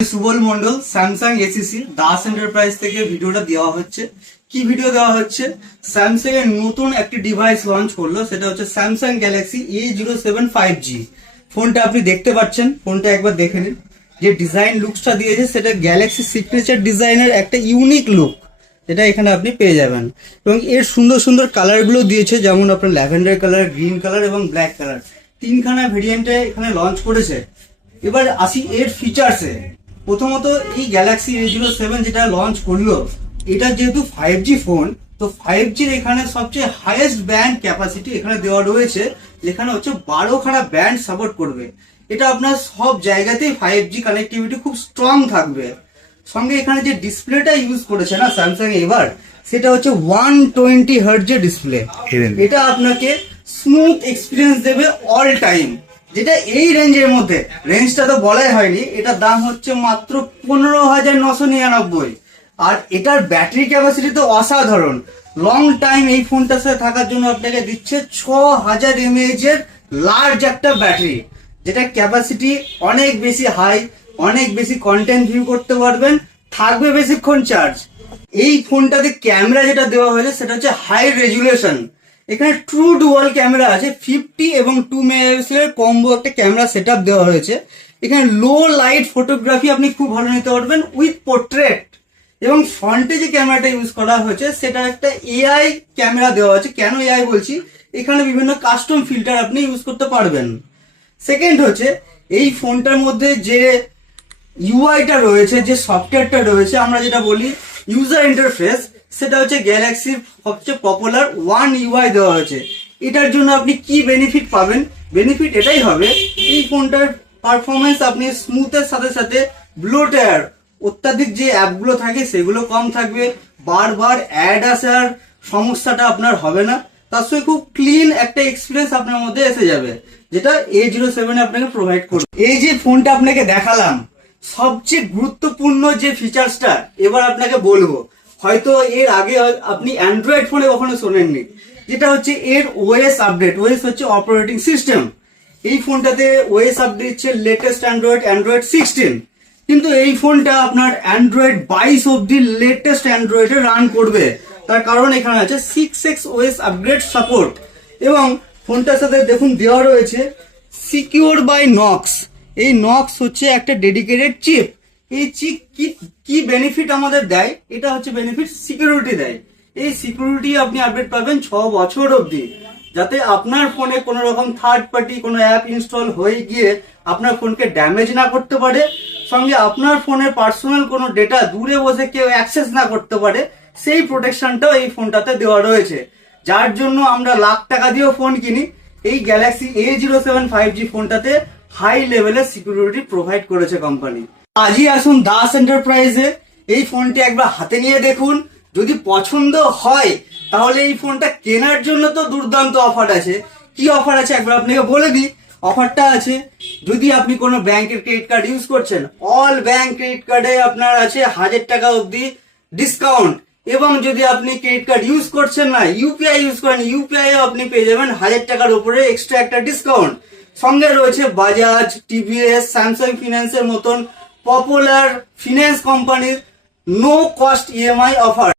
Subal Mondal Samsung ACC Das enterprise থেকে ভিডিওটা দেওয়া হচ্ছে। কি ভিডিও দেওয়া হচ্ছে? স্যামসাং এর নতুন একটি ডিভাইস লঞ্চ করলো, সেটা হচ্ছে স্যামসাং গ্যালাক্সি A07 5G। ফোনটা আপনি দেখতে পাচ্ছেন, ফোনটা একবার দেখে নিন। যে ডিজাইন লুকসটা দিয়েছে সেটা গ্যালাক্সি সিগনেচার ডিজাইনের একটা ইউনিক লুক, যেটা এখানে আপনি পেয়ে যাবেন। এবং এর সুন্দর সুন্দর কালারগুলো দিয়েছে, যেমন আপনার ল্যাভেন্ডার কালার, গ্রিন কালার এবং ব্ল্যাক কালার, তিনখানা ভেরিয়েন্টে এখানে লঞ্চ করেছে। এবার আসি এর ফিচার্সে। প্রথমত এই গ্যালাক্সি A07 যেটা লঞ্চ করলো, এটা যেহেতু 5G ফোন, তো 5Gর এখানে সবচেয়ে হাইয়েস্ট ব্যান্ড ক্যাপাসিটি এখানে দেওয়া রয়েছে, যেখানে হচ্ছে 12খানা ব্যান্ড সাপোর্ট করবে। এটা আপনার সব জায়গাতেই 5G কানেক্টিভিটি খুব স্ট্রং থাকবে। সঙ্গে এখানে যে ডিসপ্লেটা ইউজ করেছে না স্যামসাং এবার, সেটা হচ্ছে 120 হার্টজের ডিসপ্লে। এটা আপনাকে স্মুথ এক্সপিরিয়েন্স দেবে অল টাইম, যেটা এই রেঞ্জের মধ্যে। রেঞ্জটা তো বলাই হয়নি, এটার দাম হচ্ছে মাত্র 15,999। আর এটার ব্যাটারি ক্যাপাসিটি তো অসাধারণ। লং টাইম এই ফোনটার সাথে থাকার জন্য আপনাকে দিচ্ছে 6000 mAh এর লার্জ একটা ব্যাটারি, যেটা ক্যাপাসিটি অনেক বেশি হাই, অনেক বেশি কন্টেন্ট ভিউ করতে পারবেন, থাকবে বেশিক্ষণ চার্জ। এই ফোনটাতে ক্যামেরা যেটা দেওয়া হয়েছে সেটা হচ্ছে হাই রেজুলেশন। এখানে ট্রু ডুয়াল ক্যামেরা আছে, 50 এবং 2 মেগাপিক্সেলের কম্বো একটা ক্যামেরা সেটআপ দেওয়া হয়েছে। এখানে লো লাইট ফটোগ্রাফি আপনি খুব ভালো নিতে পারবেন উইথ পোর্ট্রেট। এবং ফ্রন্টে যে ক্যামেরাটা ইউজ করা হয়েছে সেটা একটা এআই ক্যামেরা দেওয়া আছে। কেন এআই বলছি? এখানে বিভিন্ন কাস্টম ফিল্টার আপনি ইউজ করতে পারবেন। সেকেন্ড হচ্ছে এই ফোনটার মধ্যে যে ইউআইটা রয়েছে, যে সফটওয়্যারটা রয়েছে, আমরা যেটা বলি ইউজার ইন্টারফেস, সেটা হচ্ছে গ্যালাক্সির সবচেয়ে পপুলার ওয়ান ইউআই দেওয়া হয়েছে। এটার জন্য আপনি কি বেনিফিট পাবেন? বেনিফিট এটাই হবে, এই ফোনটার পারফরমেন্স আপনি স্মুথের সাথে সাথে ব্লোটার অত্যাধিক যে অ্যাপগুলো থাকে সেগুলো কম থাকবে, বারবার অ্যাড আসার সমস্যাটা আপনার হবে না। তার সঙ্গে খুব ক্লিন একটা এক্সপিরিয়েন্স আপনার মধ্যে এসে যাবে, যেটা A07 আপনাকে প্রোভাইড করবে। এই যে ফোনটা আপনাকে দেখালাম, সবচেয়ে গুরুত্বপূর্ণ যে ফিচার্সটা এবার আপনাকে বলবো, হয়তো এর আগে আপনি অ্যান্ড্রয়েড ফোনে কখনো শোনেননি, যেটা হচ্ছে এর ওএস আপডেট। ওএস হচ্ছে অপারেটিং সিস্টেম। এই ফোনটাতে ওএস আপডেট দিচ্ছে লেটেস্ট অ্যান্ড্রয়েড 16। কিন্তু এই ফোনটা আপনার অ্যান্ড্রয়েড 22 অব্দি লেটেস্ট অ্যান্ড্রয়েডে রান করবে। তার কারণ এখানে আছে 6x ওএস আপগ্রেড সাপোর্ট। এবং ফোনটার সাথে দেখুন দেওয়া রয়েছে সিকিউর বাই নক্স। এই নক্স হচ্ছে একটা ডেডিকেটেড চিপ। এই চিপ কি বেনিফিট আমাদের দেয়? এটা হচ্ছে বেনিফিট সিকিউরিটি দেয়। এই সিকিউরিটি আপনি আপডেট পাবেন 6 বছর অবধি, যাতে আপনার ফোনে কোনো রকম থার্ড পার্টি কোনো অ্যাপ ইনস্টল হয়ে গিয়ে আপনার ফোনকে ড্যামেজ না করতে পারে। সঙ্গে আপনার ফোনের পার্সোনাল কোনো ডেটা দূরে বসে কেউ অ্যাক্সেস না করতে পারে, সেই প্রোটেকশনটাও এই ফোনটাতে দেওয়া রয়েছে। যার জন্য আমরা লাখ টাকা দিয়েও ফোন কিনি, এই গ্যালাক্সি A07 5G ফোনটাতে হাই লেভেলের সিকিউরিটি প্রোভাইড করেছে কোম্পানি। আজই আসুন দাস এন্টারপ্রাইজে, এই ফোনটি একবার হাতে নিয়ে দেখুন। যদি পছন্দ হয় তাহলে এই ফোনটা কেনার জন্য তো দুর্দান্ত অফার আছে। কি অফার আছে একবার আপনাকে বলে দিই। অফারটা আছে, যদি আপনি কোনো ব্যাংকের ক্রেডিট কার্ড ইউজ করছেন, অল ব্যাংক ক্রেডিট কার্ডে আপনার আছে 1000 টাকা অবধি ডিসকাউন্ট। এবং যদি আপনি ক্রেডিট কার্ড ইউজ করছেন না, ইউপিআই ইউজ করেন, ইউপিআই আপনি পেয়ে যাবেন 1000 টাকার উপরে এক্সট্রা একটা ডিসকাউন্ট। সঙ্গে রয়েছে বাজাজ, টিভিএস, স্যামসাং ফিন্যান্সের মতন পপুলার ফিন্যান্স কোম্পানির নো কস্ট ইএমআই অফার।